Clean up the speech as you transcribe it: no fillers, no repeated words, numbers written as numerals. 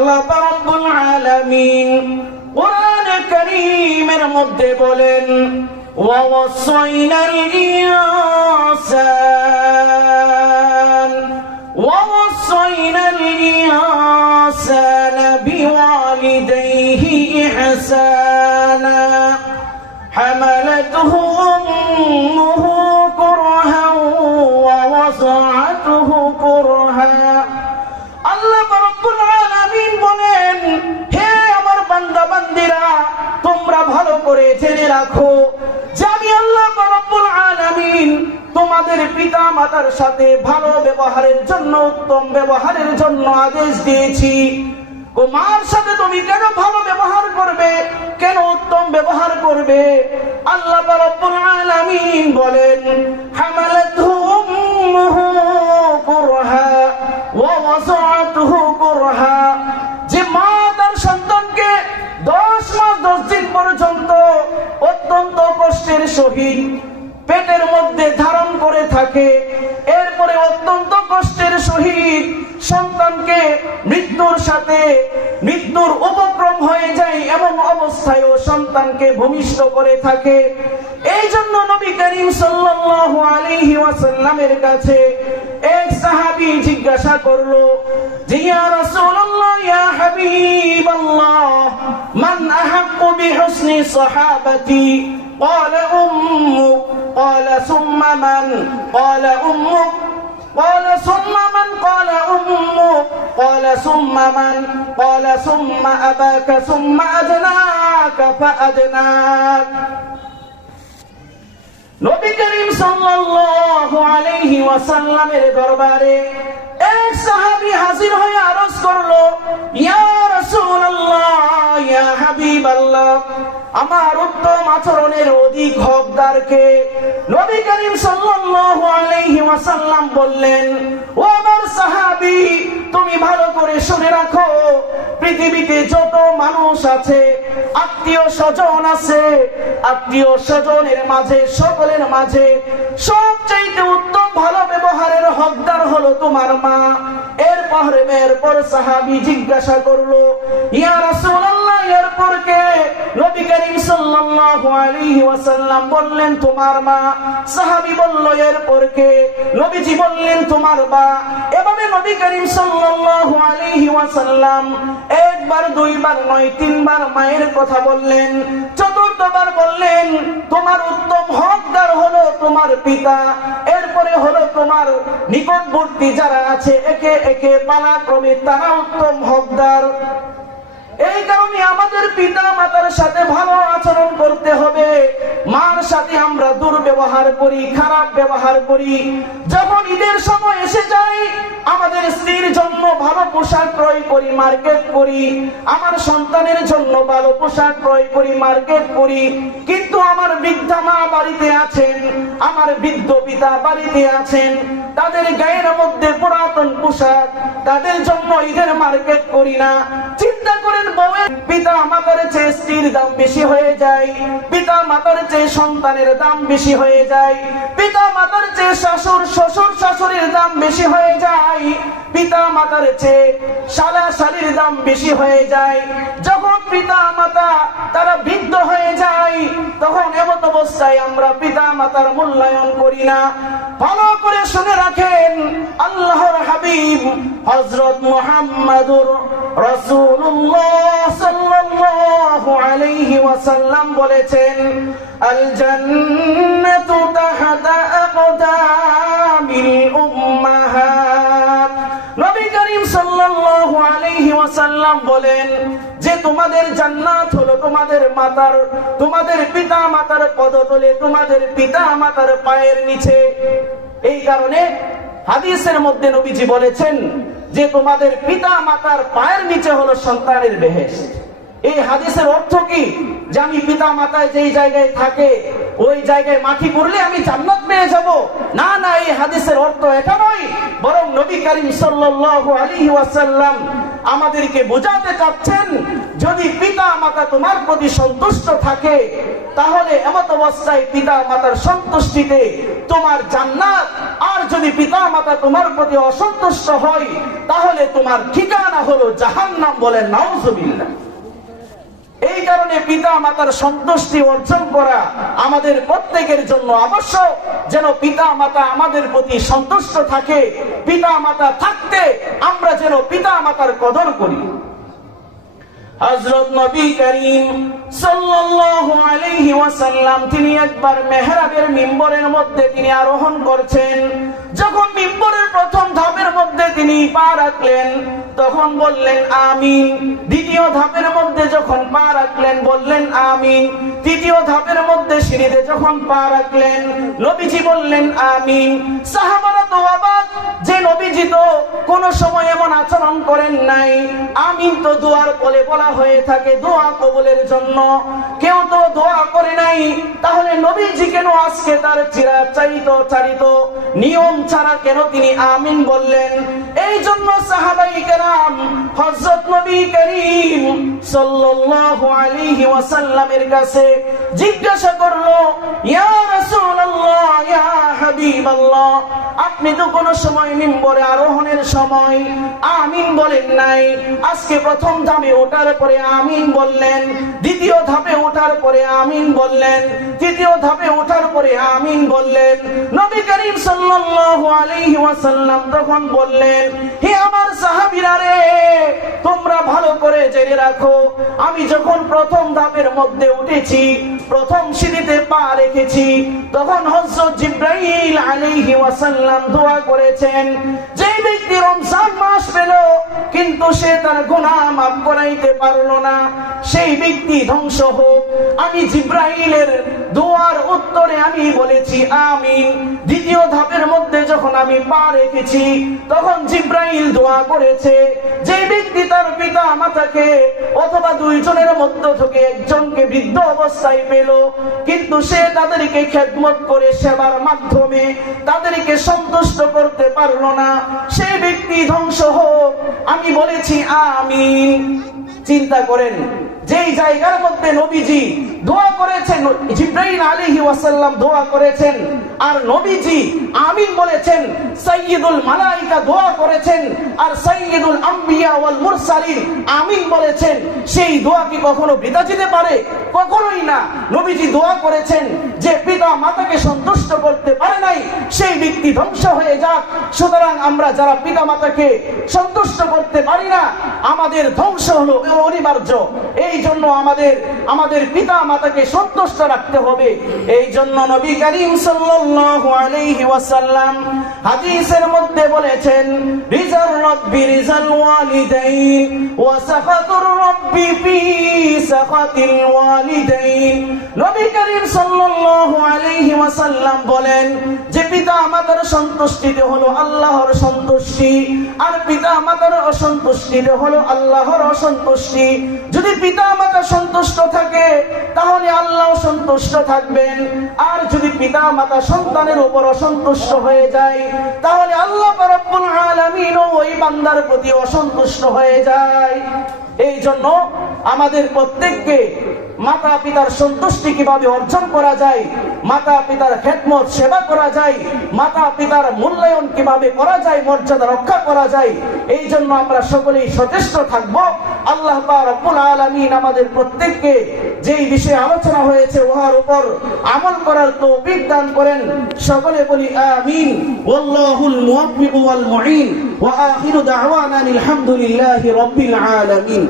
আল্লাহ রাব্বুল আলামিন কুরআন কারীমের মধ্যে বলেন ওয়াসাইনাল ইনসানা বিওয়ালিদাইহি ইহসানা হামালাতুহু উম্মুহু কুরহান ওয়া ওয়াসাআতুহু কুরহা। আল্লাহ রাব্বুল আলামিন বলেন, হে আমার বান্দা বান্দীরা, তোমরা ভালো করে জেনে রাখো যে আমি আল্লাহ রাব্বুল আলামিন তোমাদের পিতা মাতার সাথে ভালো ব্যবহারের জন্য, উত্তম ব্যবহারের জন্য আদেশ দিয়েছি। মার সাথে তুমি কেন ভালো ব্যবহার করবে, কেন উত্তম ব্যবহার করবে? আল্লাহ রাব্বুল আলামিন বলেন হামালাতুহু উম্মুহু কুরহা ওয়া ওয়াসাআতুহু কুরহা, যে মা তার সন্তানকে 10 মাস 10 দিন পর্যন্ত অত্যন্ত কষ্টের সহিত পেটের মধ্যে ধারণ করে থাকে, এরপরে অত্যন্ত কষ্টের সহিত সন্তানকে মৃত্যুর উপক্রম হয়ে যায়, এমন অবস্থায়ও সন্তানকে ভূমিষ্ঠ করে থাকে। এই জন্য নবী করিম সাল্লাল্লাহু আলাইহি ওয়াসাল্লামের কাছে এক সাহাবী জিজ্ঞাসা করলো যে ইয়া রাসূলুল্লাহ, ইয়া হাবিবাল্লাহ, মান আহাক্কু বিহুসনি সাহাবাতি? قال أمك. قال ثم من؟ قال أمك. قال ثم من؟ قال أمك. قال ثم من؟ قال ثم أباك ثم أدناك فأدناك। নবী করিম সাল্লাল্লাহু আলাইহি ওয়াসাল্লামের দরবারে এক সাহাবী হাজির হয়ে আরজ করলো, ইয়া রাসূলুল্লাহ, ইয়া হাবিবাল্লাহ, আমার উত্তম আচরণের অধিক হকদার কে? নবী করিম সাল্লাল্লাহু আলাইহি ওয়াসাল্লাম বললেন, ও আমার সাহাবী, তুমি ভালো করে শুনে রাখো, পৃথিবীতে যত মানুষ আছে, আত্মীয় স্বজন আছে, আত্মীয় স্বজনের মাঝে, সকলের মাঝে সবচেয়ে উত্তম ভালো ব্যবহারের হকদার হলো তোমার মা। এরপর সাহাবী জিজ্ঞাসা করলো, ইয়া রাসূলুল্লাহ, এরপর কে? নবী করিম সাল্লাল্লাহু আলাইহি ওয়াসাল্লাম বললেন, তোমার মা। সাহাবী বলল, এরপর কে? নবীজি বললেন, তোমার মা। এভাবে নবী করিম সাল্লাল্লাহু আলাইহি ওয়াসাল্লাম একবার, দুইবার নয়, তিনবার মায়ের কথা বললেন। চতুর্থবার বললেন, তোমার উত্তম হকদার হলো তোমার পিতা, এরপরে হলো তোমার নিকটবর্তী যারা আছে, একে একে পালাক্রমে তারা উত্তম হকদার। এই কারণে আমাদের পিতা মাতার সাথে ভালো আচরণ করতে হবে। মার সাথে আমরা দুর্ব্যবহার করি, খারাপ ব্যবহার করি। যখন ঈদের সময় এসে যায়, আমাদের স্ত্রীর জন্য ভালো পোশাক ক্রয় করি, মার্কেট করি, আমার সন্তানের জন্য ভালো পোশাক ক্রয় করি, মার্কেট করি, কিন্তু আমার বৃদ্ধা মা বাড়িতে আছেন, আমার বৃদ্ধ পিতা বাড়িতে আছেন, তাদের গায়ের মধ্যে পুরাতন পোশাক, তাদের জন্য ঈদের মার্কেট করি না। চিন্তা করেন, বউয়ের পিতা মাতার চেয়ে স্ত্রীর দাম বেশি হয়ে যায়, পিতা মাতার চেয়ে সন্তানের দাম বেশি হয়ে যায়, পিতা মাতার চেয়ে শ্বশুর শাশুড়ির দাম বেশি হয়ে যায়, পিতা মাতার চেয়ে শালা শালীর দাম বেশি হয়ে যায়। যখন পিতা মাতা তারা বৃদ্ধ হয়ে যায়, তখন এমত অবস্থায় আমরা পিতা মাতার মূল্যায়ন করি না। ভালো করে শুনে রাখেন, আল্লাহর হাবিব হযরত মুহাম্মাদুর রাসূলুল্লাহ সাল্লাল্লাহু আলাইহি ওয়াসাল্লাম বলেছেন, আল জান্নাতু তাহতা আকদামিল উম্মাহাত। নবী করিম সাল্লাল্লাহু আলাইহি ওয়াসাল্লাম বলেন যে তোমাদের জান্নাত হলো তোমাদের পিতা মাতার পদতলে, তোমাদের পিতা মাতার পায়ের নিচে। এই কারণে হাদিসের মধ্যে নবীজি বলেছেন যে তোমাদের পিতা মাতার পায়ের নিচে হলো সন্তানের বেহেশত। এই হাদিসের অর্থ কি যে আমি পিতা মাতায় যেই জায়গায় থাকে ওই জায়গায় মাটি করলে আমি জান্নাত পেয়ে যাব? না না, এই হাদিসের অর্থ এটা নয়। বরং নবী করিম সাল্লাল্লাহু আলাইহি ওয়াসাল্লাম আমাদেরকে বোঝাতে চাচ্ছেন, যদি পিতা মাতা তোমার প্রতি সন্তুষ্ট থাকে তাহলে এমত অবস্থায় পিতা মাতার সন্তুষ্টিতে তোমার জান্নাত, আর যদি পিতা মাতা তোমার প্রতি অসন্তুষ্ট হয় তাহলে তোমার ঠিকানা হলো জাহান্নাম। বলেন নাউজুবিল্লাহ। এই কারণে পিতা মাতার সন্তুষ্টি অর্জন করা আমাদের প্রত্যেকের জন্য আবশ্যক, যেন পিতা মাতা আমাদের প্রতি সন্তুষ্ট থাকে। পিতা মাতা থাকতে আমরা যেন পিতা মাতার কদর করি। হযরত নবী করিম সাল্লাল্লাহু আলাইহি ওয়াসাল্লাম তিনি একবার মেহরাবের মিম্বরের মধ্যে তিনি আরোহণ করছেন। যখন মিম্বরের প্রথম ধাপের মধ্যে তিনি পা রাখলেন তখন বললেন আমিন। দ্বিতীয় ধাপের মধ্যে যখন পা রাখলেন বললেন আমিন। তৃতীয় ধাপের মধ্যে সিঁড়িতে যখন পা রাখলেন নবীজি বললেন আমিন। সাহাবারা তো অবাক যে নবীজি তো কোন সময় এমন আচরণ করেন নাই। আমিন তো দোয়ার পরে বলা হয়ে থাকে দোয়া কবুলের জন্য, কেউ তো দোয়া করে নাই, তাহলে নবীজি কেন আজকে তার চিরাচরিত নিয়ম ছাড়া কেন তিনি আমিন বললেন? এই জন্য সাহাবায়ে কেরাম হযরত নবী করিম সাল্লাল্লাহু আলাইহি ওয়াসাল্লামের কাছে জিজ্ঞাসা করলো, ইয়া রাসূলুল্লাহ, ইয়া হাবিবাল্লাহ, আপনি তো কোন সময় মিম্বরে আরোহণের সময় আমিন বলেন নাই, আজকে প্রথম ধাপে ওঠার পরে আমিন বললেন, দ্বিতীয় ধাপে ওঠার পরে আমিন বললেন, তৃতীয় ধাপে ওঠার পরে আমিন বললেন। নবী করিম সাল্লাল্লাহু আলাইহি ওয়াসাল্লাম তখন বললেন, হে আমার সাহাবীরা রে, তোমরা ভালো করে জেনে রাখো, আমি যখন প্রথম ধাপের মধ্যে উঠেছি, প্রথম সিঁড়িতে পা রেখেছি, তখন হযরত জিবরাইল আলাইহি ওয়াসাল্লাম দোয়া করেছেন, যে ব্যক্তি রমজান মাস পেল কিন্তু সে তার গুনাহ মাফ করাইতে পারলো না, সেই ব্যক্তি ধ্বংস হোক। আমি জিবরাইলের দোয়ার উত্তরে আমি বলেছি আমিন। দ্বিতীয় ধাপের মধ্যে যখন আমি পা রেখেছি তখন জিবরাইল দোয়া করেছে, যে ব্যক্তি তার পিতা মাতাকে অথবা দুইজনের মধ্য থেকে একজনকে বৃদ্ধ অবস্থায় পেল কিন্তু সে তাদেরকে খেদমত করে সেবার মাধ্যমে তাদেরকে সন্তুষ্ট করতে পারলো না, সেই ব্যক্তি ধ্বংস হোক। আমি বলেছি আমিন। চিন্তা করেন, যেই জায়গার মধ্যে নবীজি দোয়া করেছেন, জিবরাইল আলাইহিস সালাম দোয়া করেছেন আর নবীজি আমিন বলেছেন, সাইয়্যিদুল মালায়েকা দোয়া করেছেন আর সাইয়্যিদুল আম্বিয়া ওয়াল মুরসালিন আমিন বলেছেন, সেই দোয়া কি কখনো বৃথা যেতে পারে? কখনোই না। নবীজি দোয়া করেছেন যে পিতা মাতাকে সন্তুষ্ট করতে পারে নাই সেই ব্যক্তি ধ্বংস হয়ে যাক। সুতরাং আমরা যারা পিতা মাতাকে সন্তুষ্ট করতে পারি না আমাদের ধ্বংস হলো অনিবার্য। এই জন্য আমাদের পিতা মাতাকে সন্তুষ্ট রাখতে হবে। এই জন্য নবী করিম সাল্লাল্লাহু আলাইহি ওয়াসাল্লাম হাদিসের মধ্যে বলেছেন, রিজাল রাব্বি রিজাল ওয়ালিদাইন ওয়া সাখাতুর রাব্বি ফি সাখাতিল ওয়ালিদাইন। নবী করিম সাল্লাল্লাহু আলাইহি ওয়াসাল্লাম বলেন যে পিতা মাতার সন্তুষ্টিতে হলো আল্লাহর সন্তুষ্টি আর পিতা মাতার অসন্তুষ্টিতে হলো আল্লাহর অসন্তুষ্টি। যদি পিতা মাতা সন্তুষ্ট থাকে তাহলে আল্লাহ সন্তুষ্ট থাকবেন, আর যদি পিতা মাতা সন্তানের উপর অসন্তুষ্ট হয়ে যায় তাহলে আল্লাহ রাব্বুল আলামিন ওই বান্দার প্রতি অসন্তুষ্ট হয়ে যায়। এই জন্য আমাদের প্রত্যেককে মাতা পিতার সন্তুষ্টি কিভাবে অর্জন করা যায়, মাতা পিতার খেদমত সেবা করা যায়, মাতা পিতার মূল্যায়ন কিভাবে করা যায়, মর্যাদা রক্ষা করা যায়, এই জন্য আমরা সকলেই সচেষ্ট থাকব। আল্লাহ পাক রব্বুল আলামিন আমাদের প্রত্যেককে যেই বিষয়ে আলোচনা হয়েছে উহার উপর আমল করার তৌফিক দান করেন। সকলে বলি আমিন। ওয়াল্লাহুল মুওয়াফিক ওয়াল মুঈন ওয়া আখিরু দাওয়ানা আলহামদুলিল্লাহি রাব্বিল আলামিন।